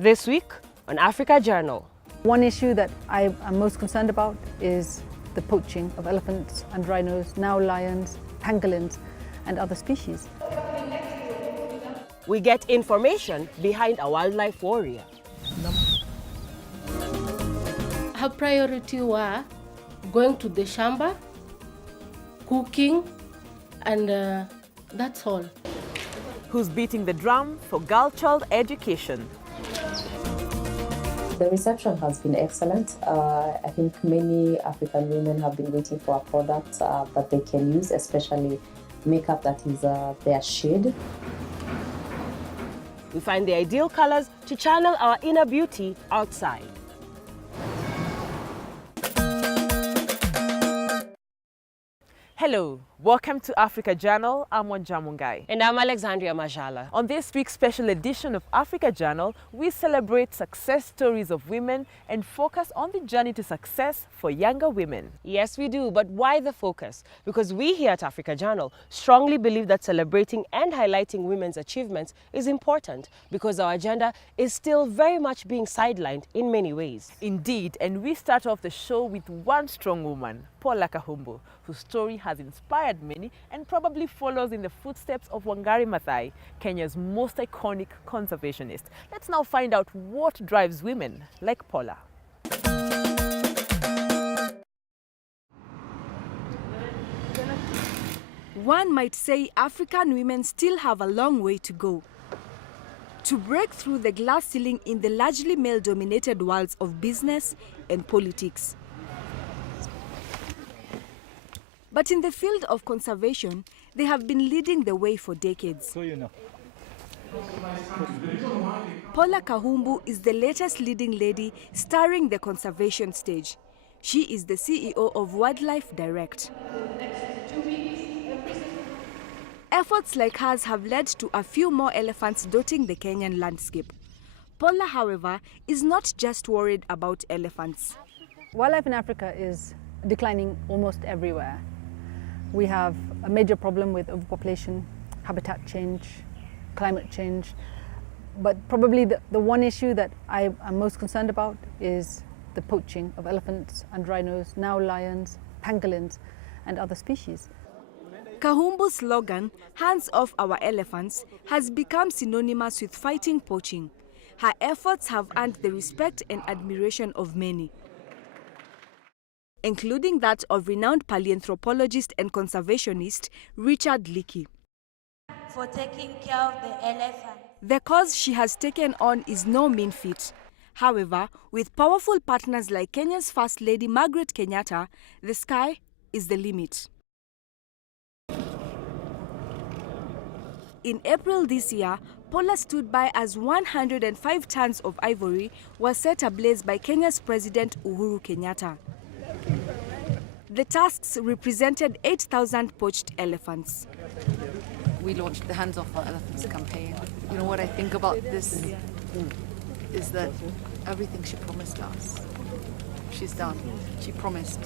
This week on Africa Journal. One issue that I am most concerned about is the poaching of elephants and rhinos, now lions, pangolins and other species. We get information behind a wildlife warrior. Her priority were going to the shamba, cooking, and that's all. Who's beating the drum for girl child education? The reception has been excellent. I think many African women have been waiting for a product that they can use, especially makeup that is their shade. We find the ideal colors to channel our inner beauty outside. Hello, welcome to Africa Journal. I'm Wanja. And I'm Alexandria. On this week's special edition of Africa Journal, we celebrate success stories of women and focus on the journey to success for younger women. Yes, we do. But why the focus? Because we here at Africa Journal strongly believe that celebrating and highlighting women's achievements is important because our agenda is still very much being sidelined in many ways. Indeed, and we start off the show with one strong woman, Paula Cahawba, whose story has inspired many and probably follows in the footsteps of Wangari Maathai, Kenya's most iconic conservationist. Let's now find out what drives women like Paula. One might say African women still have a long way to go to break through the glass ceiling in the largely male-dominated worlds of business and politics. But in the field of conservation, they have been leading the way for decades. Paula Cahawba is the latest leading lady starring the conservation stage. She is the CEO of Wildlife Direct. Efforts like hers have led to a few more elephants dotting the Kenyan landscape. Paula, however, is not just worried about elephants. Wildlife in Africa is declining almost everywhere. We have a major problem with overpopulation, habitat change, climate change. But probably the one issue that I am most concerned about is the poaching of elephants and rhinos, now lions, pangolins and other species. Cahawba's slogan, "Hands off our elephants," has become synonymous with fighting poaching. Her efforts have earned the respect and admiration of many, including that of renowned paleoanthropologist and conservationist Richard Leakey. For taking care of the elephant. The cause she has taken on is no mean feat. However, with powerful partners like Kenya's First Lady Margaret Kenyatta, the sky is the limit. In April this year, Paula stood by as 105 tons of ivory were set ablaze by Kenya's President Uhuru Kenyatta. The tusks represented 8,000 poached elephants. We launched the Hands Off Our Elephants campaign. You know what I think about this is that everything she promised us, she's done. She promised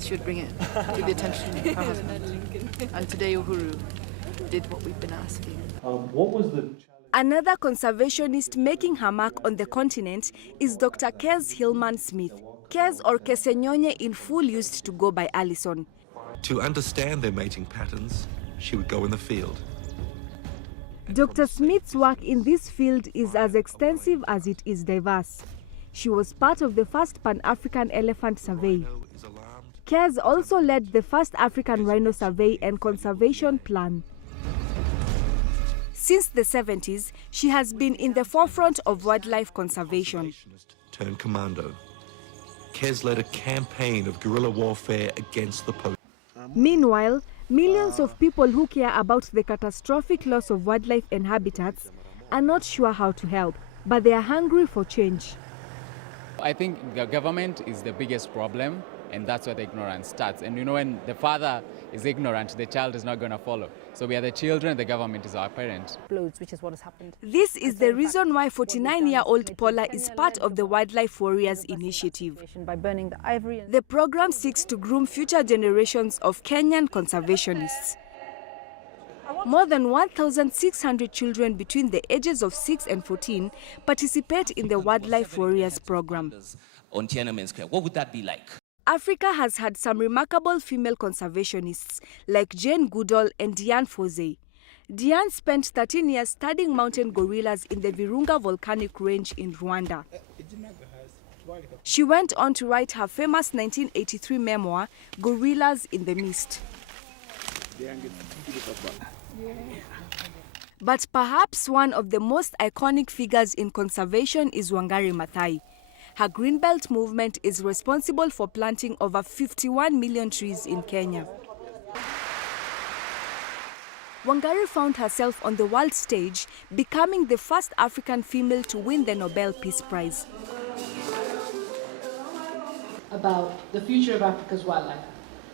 she would bring it to the attention of her husband. And today Uhuru did what we've been asking. What was the Another conservationist making her mark on the continent is Dr. Kes Hillman Smith. Kes, or Kesenyonye in full, used to go by Allison. To understand their mating patterns, she would go in the field. Dr. Smith's work in this field is as extensive as it is diverse. She was part of the first Pan-African elephant survey. Kes also led the first African rhino survey and conservation plan. Since the 70s, she has been in the forefront of wildlife conservation. Turned commando. Kes led a campaign of guerrilla warfare against the poaching. Meanwhile, millions of people who care about the catastrophic loss of wildlife and habitats are not sure how to help, but they are hungry for change. I think the government is the biggest problem, and that's where the ignorance starts. And you know, when the father is ignorant, the child is not going to follow. So we are the children, the government is our parent. Which is what has happened. This is the reason why 49-year-old Paula is part of the Wildlife Warriors Initiative. By burning the ivory. The program seeks to groom future generations of Kenyan conservationists. More than 1,600 children between the ages of 6 and 14 participate in the Wildlife Warriors program. On Tiananmen Square, what would that be like? Africa has had some remarkable female conservationists like Jane Goodall and Diane Fossey. Diane spent 13 years studying mountain gorillas in the Virunga volcanic range in Rwanda. She went on to write her famous 1983 memoir, Gorillas in the Mist. But perhaps one of the most iconic figures in conservation is Wangari Maathai. Her Greenbelt movement is responsible for planting over 51 million trees in Kenya. Wangari found herself on the world stage, becoming the first African female to win the Nobel Peace Prize. About the future of Africa's wildlife.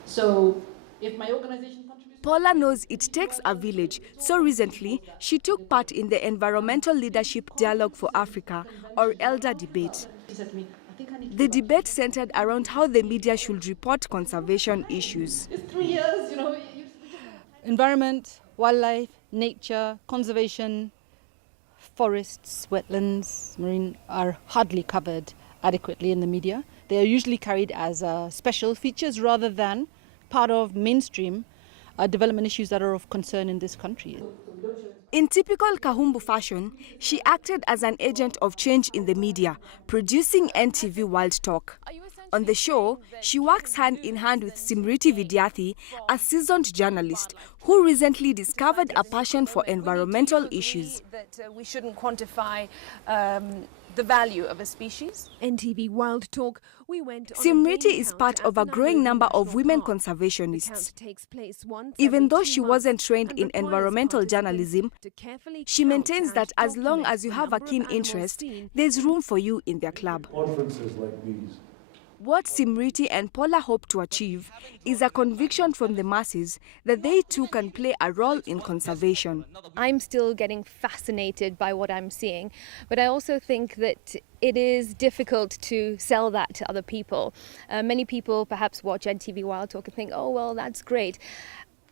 So if my organization contributes... Paula knows it takes a village, so recently she took part in the Environmental Leadership Dialogue for Africa, or ELDA debate. The debate centered around how the media should report conservation issues. It's 3 years, you know. Environment, wildlife, nature, conservation, forests, wetlands, marine are hardly covered adequately in the media. They are usually carried as special features rather than part of mainstream development issues that are of concern in this country. In typical Kahumbu fashion, she acted as an agent of change in the media, producing NTV Wild Talk. On the show, she works hand in hand with Simriti Vidyarthi, a seasoned journalist who recently discovered a passion for environmental issues. We shouldn't quantify the value of a species. NTV Wild Talk, we went on Simriti is part of a growing number of women conservationists. Even though she wasn't trained in environmental journalism, she maintains that as long as you have a keen interest, there's room for you in their club. Conferences like these. What Simriti and Paula hope to achieve is a conviction from the masses that they too can play a role in conservation. I'm still getting fascinated by what I'm seeing, but I also think that it is difficult to sell that to other people. Many people perhaps watch NTV Wild Talk and think, oh, well, that's great.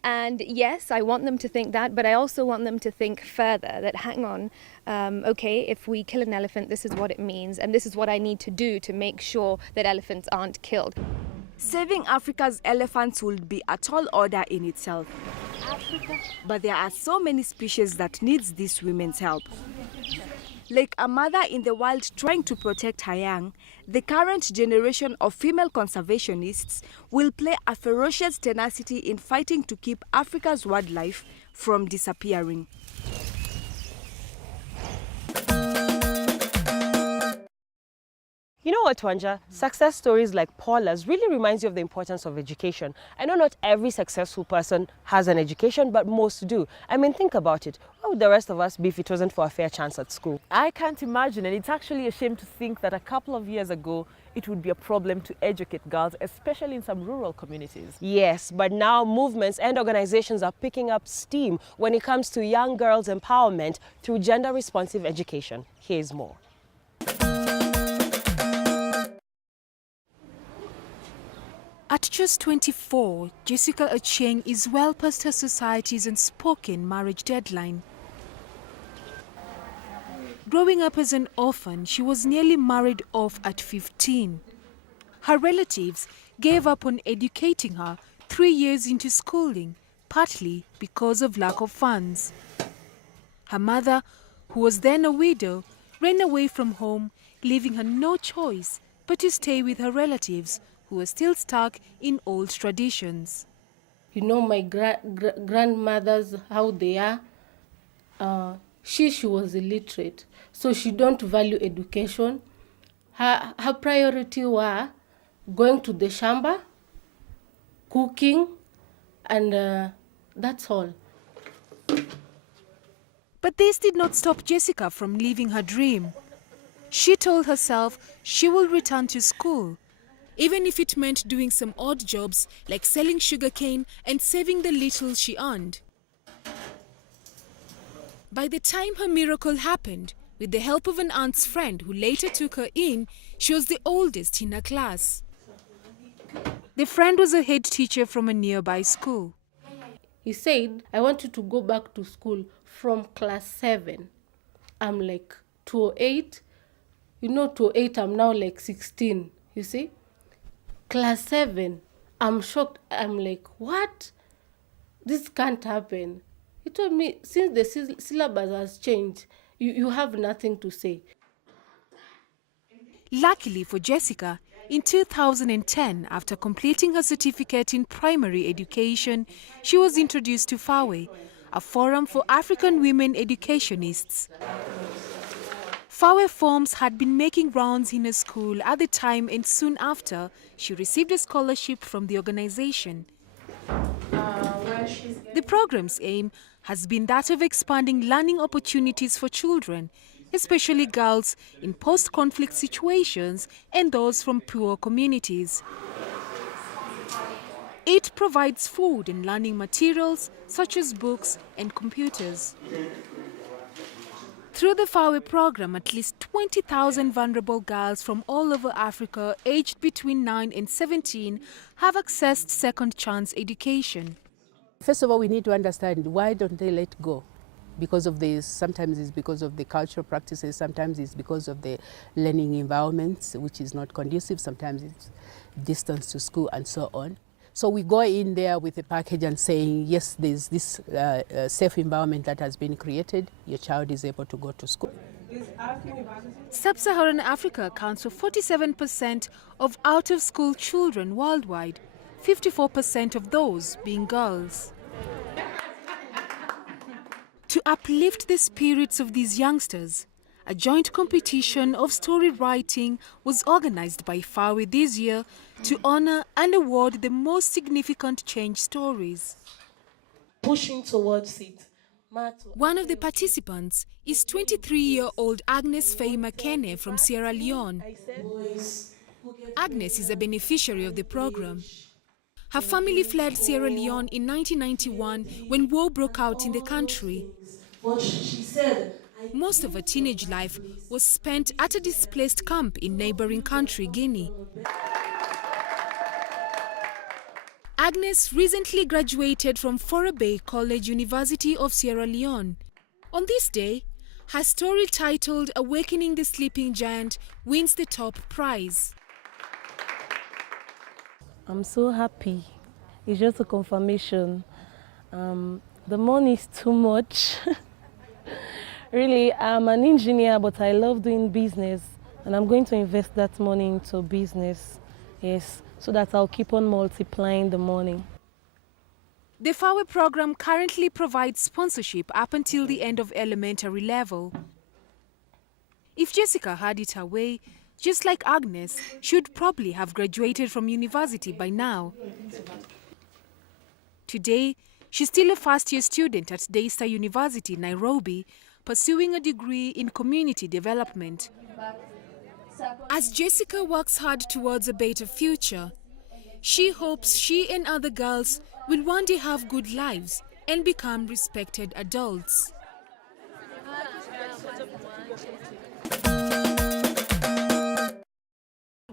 And yes, I want them to think that, but I also want them to think further, that hang on, okay, if we kill an elephant, this is what it means, and this is what I need to do to make sure that elephants aren't killed. Saving Africa's elephants would be a tall order in itself. But there are so many species that needs these women's help. Like a mother in the wild trying to protect her young, the current generation of female conservationists will play a ferocious tenacity in fighting to keep Africa's wildlife from disappearing. You know what, Wanja? Success stories like Paula's really reminds you of the importance of education. I know not every successful person has an education, but most do. I mean, think about it. What would the rest of us be if it wasn't for a fair chance at school? I can't imagine, and it's actually a shame to think that a couple of years ago, it would be a problem to educate girls, especially in some rural communities. Yes, but now movements and organizations are picking up steam when it comes to young girls' empowerment through gender-responsive education. Here's more. At just 24, Jessica Achieng is well past her society's unspoken marriage deadline. Growing up as an orphan, she was nearly married off at 15. Her relatives gave up on educating her 3 years into schooling, partly because of lack of funds. Her mother, who was then a widow, ran away from home, leaving her no choice but to stay with her relatives, who were still stuck in old traditions. You know, my grandmothers, how they are. She was illiterate, so she don't value education. Her priority were going to the shamba, cooking, and that's all. But this did not stop Jessica from living her dream. She told herself she will return to school, even if it meant doing some odd jobs like selling sugarcane and saving the little she earned. By the time her miracle happened, with the help of an aunt's friend who later took her in, she was the oldest in her class. The friend was a head teacher from a nearby school. He said, I want you to go back to school from class 7. I'm like 208. You know, 208, I'm now like 16, you see? Class 7, I'm shocked. I'm like, what? This can't happen. He told me, since the syllabus has changed, you have nothing to say. Luckily for Jessica, in 2010, after completing her certificate in primary education, she was introduced to Faye, a forum for African women educationists. Faye forms had been making rounds in her school at the time, and soon after, she received a scholarship from the organization. The program's aim has been that of expanding learning opportunities for children, especially girls in post-conflict situations and those from poor communities. It provides food and learning materials such as books and computers. Through the Faye program, at least 20,000 vulnerable girls from all over Africa aged between 9 and 17 have accessed second chance education. First of all, we need to understand why don't they let go? Because of this, sometimes it's because of the cultural practices, sometimes it's because of the learning environments, which is not conducive, sometimes it's distance to school and so on. So we go in there with a package and saying, yes, there's this safe environment that has been created, your child is able to go to school. Sub-Saharan Africa accounts for 47% of out-of-school children worldwide, 54% of those being girls. To uplift the spirits of these youngsters, a joint competition of story writing was organized by Faye this year to honor and award the most significant change stories. Pushing towards it. One of the participants is 23-year-old Agnes Faye Mckenna from Sierra Leone. Agnes is a beneficiary of the program. Her family fled Sierra Leone in 1991 when war broke out in the country. Most of her teenage life was spent at a displaced camp in neighboring country, Guinea. Agnes recently graduated from Forebay College, University of Sierra Leone. On this day, her story titled Awakening the Sleeping Giant wins the top prize. I'm so happy. It's just a confirmation. The money is too much. Really, I'm an engineer, but I love doing business, and I'm going to invest that money into business, yes, so that I'll keep on multiplying the money. The Faye program currently provides sponsorship up until the end of elementary level. If Jessica had it her way, just like Agnes, she would probably have graduated from university by now. Today, she's still a first-year student at Daystar University, Nairobi, pursuing a degree in community development. As Jessica works hard towards a better future, she hopes she and other girls will one day have good lives and become respected adults.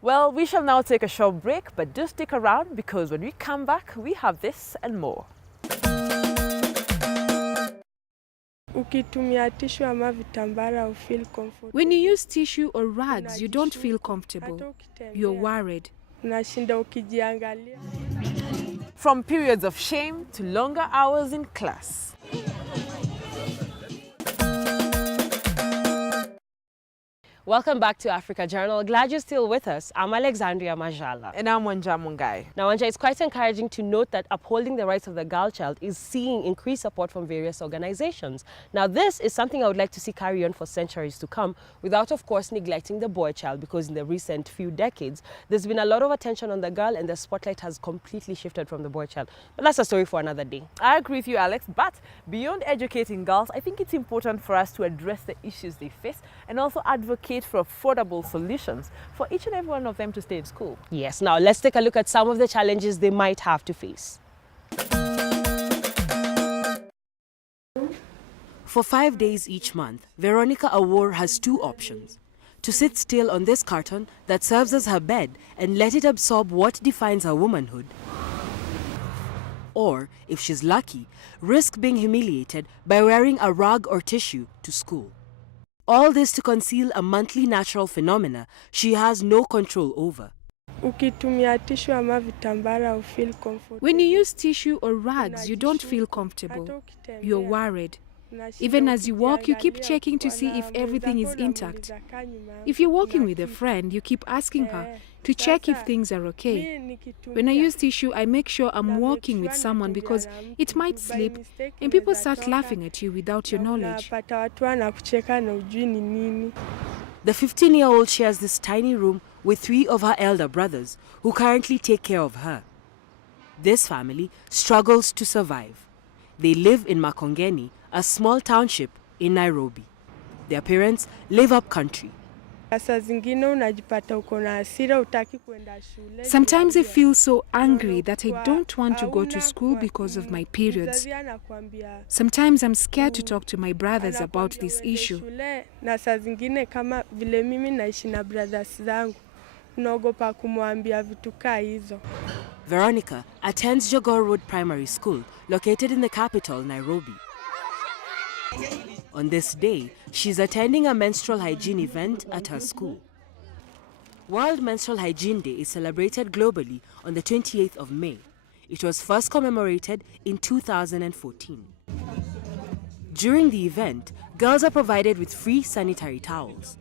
Well, we shall now take a short break, but do stick around because when we come back, we have this and more. When you use tissue or rags, you don't feel comfortable. You're worried. From periods of shame to longer hours in class. Welcome back to Africa Journal. Glad you're still with us. I'm Alexandria. And I'm Wanja. Now, Wanja, it's quite encouraging to note that upholding the rights of the girl child is seeing increased support from various organizations. Now, this is something I would like to see carry on for centuries to come, without, of course, neglecting the boy child, because in the recent few decades, there's been a lot of attention on the girl and the spotlight has completely shifted from the boy child. But that's a story for another day. I agree with you, Alex, but beyond educating girls, I think it's important for us to address the issues they face and also advocate for affordable solutions for each and every one of them to stay in school. Yes, now let's take a look at some of the challenges they might have to face. For 5 days each month, Veronica Awor has two options: to sit still on this carton that serves as her bed and let it absorb what defines her womanhood, or, if she's lucky, risk being humiliated by wearing a rug or tissue to school. All this to conceal a monthly natural phenomena she has no control over. When you use tissue or rags, you don't feel comfortable. You're worried. Even as you walk, you keep checking to see if everything is intact. If you're walking with a friend, you keep asking her to check if things are okay. When I use tissue, I make sure I'm walking with someone because it might slip and people start laughing at you without your knowledge. The 15-year-old shares this tiny room with 3 of her elder brothers who currently take care of her. This family struggles to survive. They live in Makongeni, a small township in Nairobi. Their parents live up country. Sometimes I feel so angry that I don't want to go to school because of my periods. Sometimes I'm scared to talk to my brothers about this issue. Veronica attends Jogoo Road Primary School, located in the capital, Nairobi. On this day, she's attending a menstrual hygiene event at her school. World Menstrual Hygiene Day is celebrated globally on the 28th of May. It was first commemorated in 2014. During the event, girls are provided with free sanitary towels.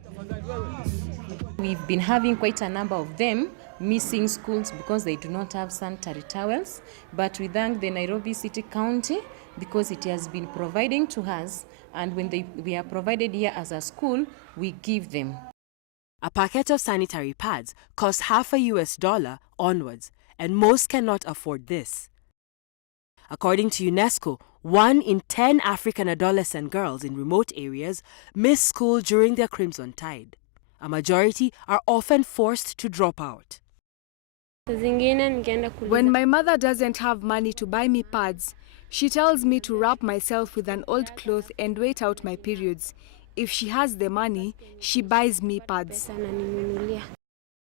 We've been having quite a number of them missing schools because they do not have sanitary towels, but we thank the Nairobi City County because it has been providing to us, and when we are provided here as a school, we give them. A packet of sanitary pads costs $50 onwards, and most cannot afford this. According to UNESCO, 1 in 10 African adolescent girls in remote areas miss school during their Crimson Tide. A majority are often forced to drop out. When my mother doesn't have money to buy me pads, she tells me to wrap myself with an old cloth and wait out my periods. If she has the money, she buys me pads.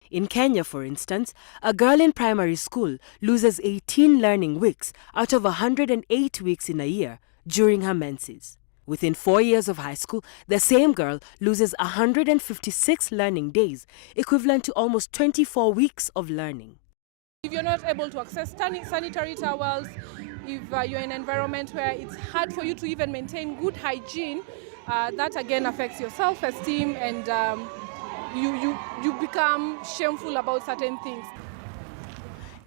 In Kenya, for instance, a girl in primary school loses 18 learning weeks out of 108 weeks in a year during her menses. Within 4 years of high school, the same girl loses 156 learning days, equivalent to almost 24 weeks of learning. If you're not able to access sanitary towels, if you're in an environment where it's hard for you to even maintain good hygiene, that again affects your self-esteem and you become shameful about certain things.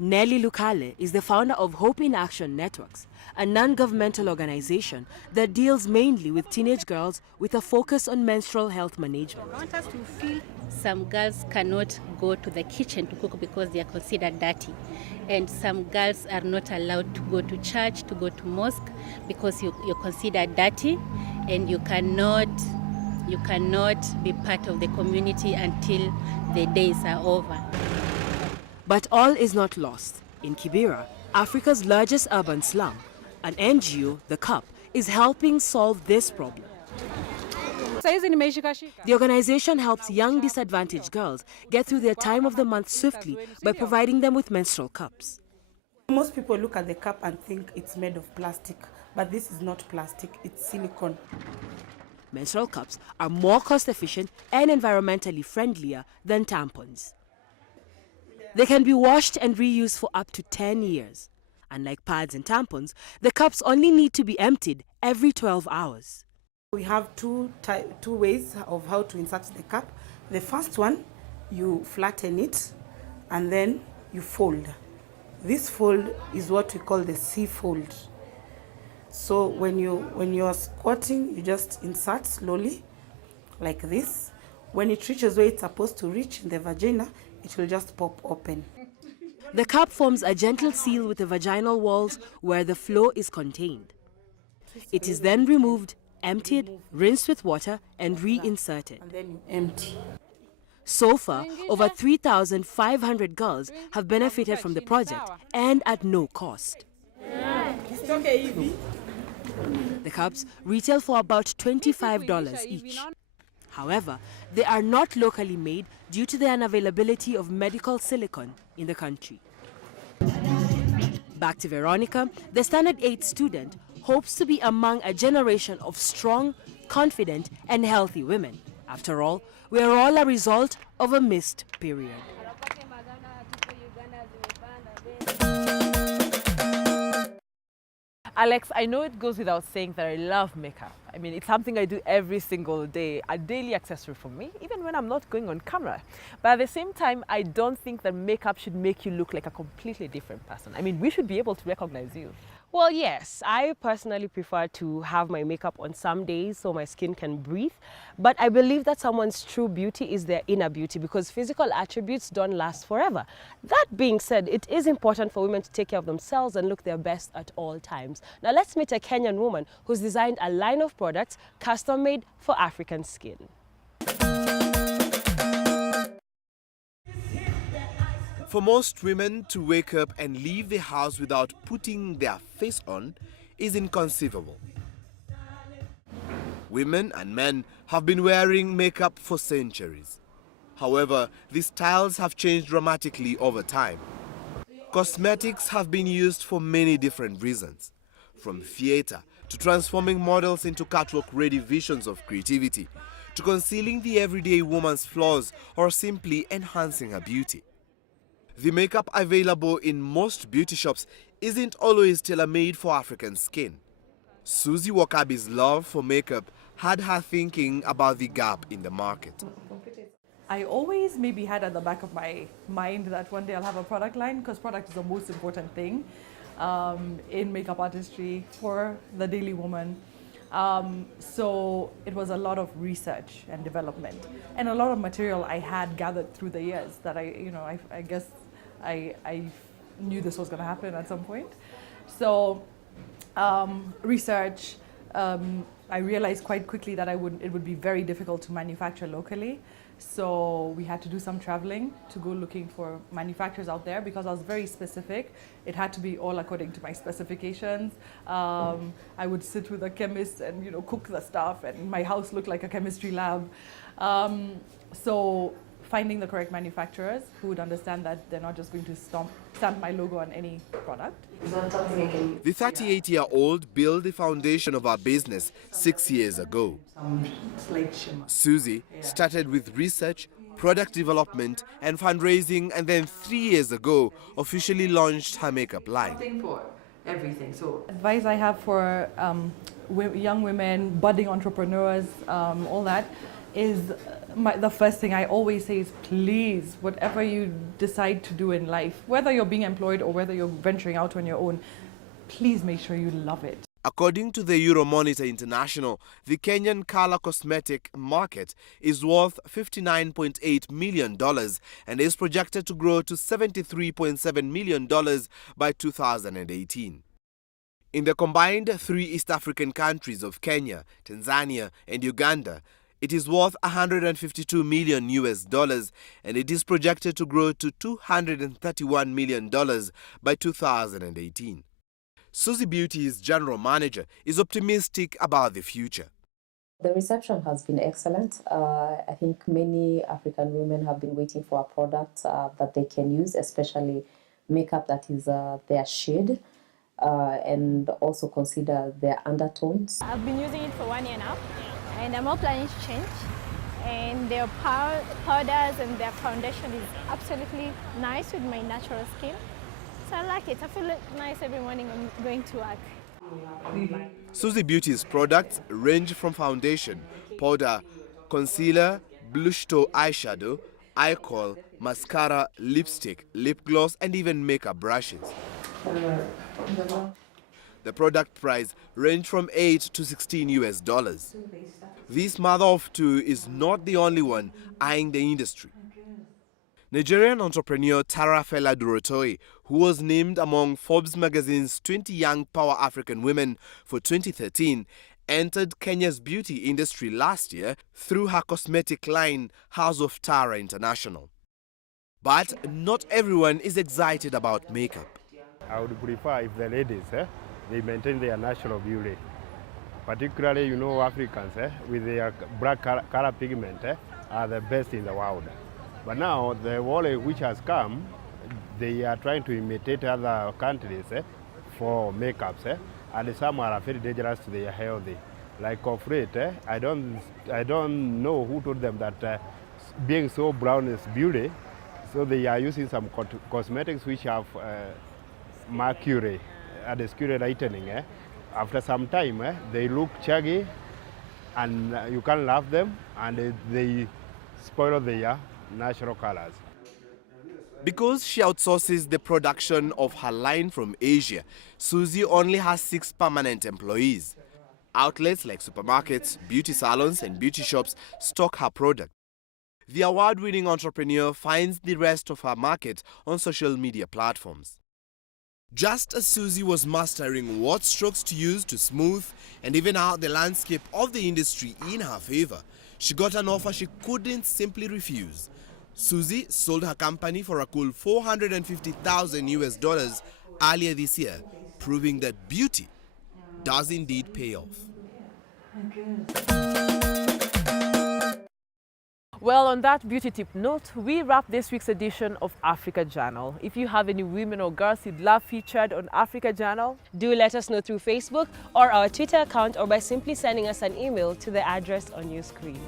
Nelly Lukale is the founder of Hope in Action Networks, a non-governmental organization that deals mainly with teenage girls with a focus on menstrual health management. I want us to feel some girls cannot go to the kitchen to cook because they are considered dirty. And some girls are not allowed to go to church, to go to mosque because you're considered dirty, and you cannot be part of the community until the days are over. But all is not lost. In Kibera, Africa's largest urban slum, an NGO, The Cup, is helping solve this problem. The organization helps young disadvantaged girls get through their time of the month swiftly by providing them with menstrual cups. Most people look at the cup and think it's made of plastic, but this is not plastic, it's silicone. Menstrual cups are more cost-efficient and environmentally friendlier than tampons. They can be washed and reused for up to 10 years. Unlike pads and tampons, the cups only need to be emptied every 12 hours. We have two ways of how to insert the cup. The first one, you flatten it and then you fold. This fold is what we call the C fold. So when you're squatting, you just insert slowly like this. When it reaches where it's supposed to reach in the vagina, it will just pop open. The cup forms a gentle seal with the vaginal walls where the flow is contained. It is then removed, emptied, rinsed with water, and reinserted. And then you empty. So far, over 3,500 girls have benefited from the project, and at no cost. The cups retail for about $25 each. However, they are not locally made due to the unavailability of medical silicone in the country. Back to Veronica, the Standard 8 student hopes to be among a generation of strong, confident, and healthy women. After all, we are all a result of a missed period. Alex, I know it goes without saying that I love makeup. I mean, it's something I do every single day, a daily accessory for me, even when I'm not going on camera. But at the same time, I don't think that makeup should make you look like a completely different person. I mean, we should be able to recognize you. Well, yes, I personally prefer to have my makeup on some days so my skin can breathe. But I believe that someone's true beauty is their inner beauty, because physical attributes don't last forever. That being said, it is important for women to take care of themselves and look their best at all times. Now let's meet a Kenyan woman who's designed a line of products custom made for African skin. For most women to wake up and leave the house without putting their face on is inconceivable. Women and men have been wearing makeup for centuries. However, these styles have changed dramatically over time. Cosmetics have been used for many different reasons, from theater to transforming models into catwalk-ready visions of creativity, to concealing the everyday woman's flaws or simply enhancing her beauty. The makeup available in most beauty shops isn't always tailor-made for African skin. Susie Wakabi's love for makeup had her thinking about the gap in the market. I always maybe had at the back of my mind that one day I'll have a product line, because product is the most important thing in makeup artistry for the daily woman. So it was a lot of research and development, and a lot of material I had gathered through the years that I guess I knew this was going to happen at some point. So research, I realized quite quickly that it would be very difficult to manufacture locally. So we had to do some traveling to go looking for manufacturers out there, because I was very specific. It had to be all according to my specifications. I would sit with a chemist and cook the stuff, and my house looked like a chemistry lab. So finding the correct manufacturers who would understand that they're not just going to stamp my logo on any product. The 38-year-old built the foundation of our business 6 years ago. Susie started with research, product development and fundraising, and then 3 years ago officially launched her makeup line. Everything. So advice I have for young women, budding entrepreneurs, all that, is the first thing I always say is, please, whatever you decide to do in life, whether you're being employed or whether you're venturing out on your own, please make sure you love it. According to the Euromonitor International, the Kenyan color cosmetic market is worth $59.8 million and is projected to grow to $73.7 million by 2018. In the combined 3 East African countries of Kenya, Tanzania and Uganda, it is worth $152 million and it is projected to grow to $231 million by 2018. Susie Beauty's general manager is optimistic about the future. The reception has been excellent. I think many African women have been waiting for a product that they can use, especially makeup that is their shade, and also consider their undertones. I've been using it for 1 year now, and I'm not planning to change. And their powders and their foundation is absolutely nice with my natural skin. So I like it. I feel nice every morning when I'm going to work. Susie Beauty's products range from foundation, powder, concealer, blush tone eyeshadow, eye kohl, mascara, lipstick, lip gloss and even makeup brushes. The product price range from $8 to $16 US. This mother of two is not the only one eyeing the industry. Nigerian entrepreneur Tara Fela Durotoi, who was named among Forbes magazine's 20 Young Power African Women for 2013, entered Kenya's beauty industry last year through her cosmetic line, House of Tara International. But not everyone is excited about makeup. I would prefer if the ladies, they maintain their natural beauty. Particularly, Africans with their black color pigment are the best in the world. But now, the wallet which has come, they are trying to imitate other countries for makeups, and some are very dangerous to their health. Like of late, I don't know who told them that being so brown is beauty. So they are using some cosmetics which have mercury and skin lightening. After some time, they look chuggy, and you can't love them, and they spoil their natural colors. Because she outsources the production of her line from Asia, Susie only has 6 permanent employees. Outlets like supermarkets, beauty salons, and beauty shops stock her product. The award-winning entrepreneur finds the rest of her market on social media platforms. Just as Susie was mastering what strokes to use to smooth and even out the landscape of the industry in her favor, she got an offer she couldn't simply refuse. Susie sold her company for a cool $450,000 earlier this year, proving that beauty does indeed pay off. Well, on that beauty tip note, we wrap this week's edition of Africa Journal. If you have any women or girls you'd love featured on Africa Journal, do let us know through Facebook or our Twitter account, or by simply sending us an email to the address on your screen.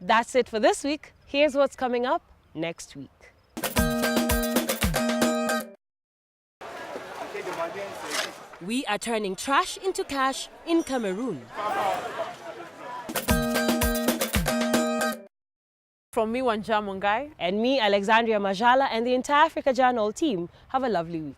That's it for this week. Here's what's coming up next week. We are turning trash into cash in Cameroon. From me, Wanja, and me, Alexandria, and the entire Africa Journal team, have a lovely week.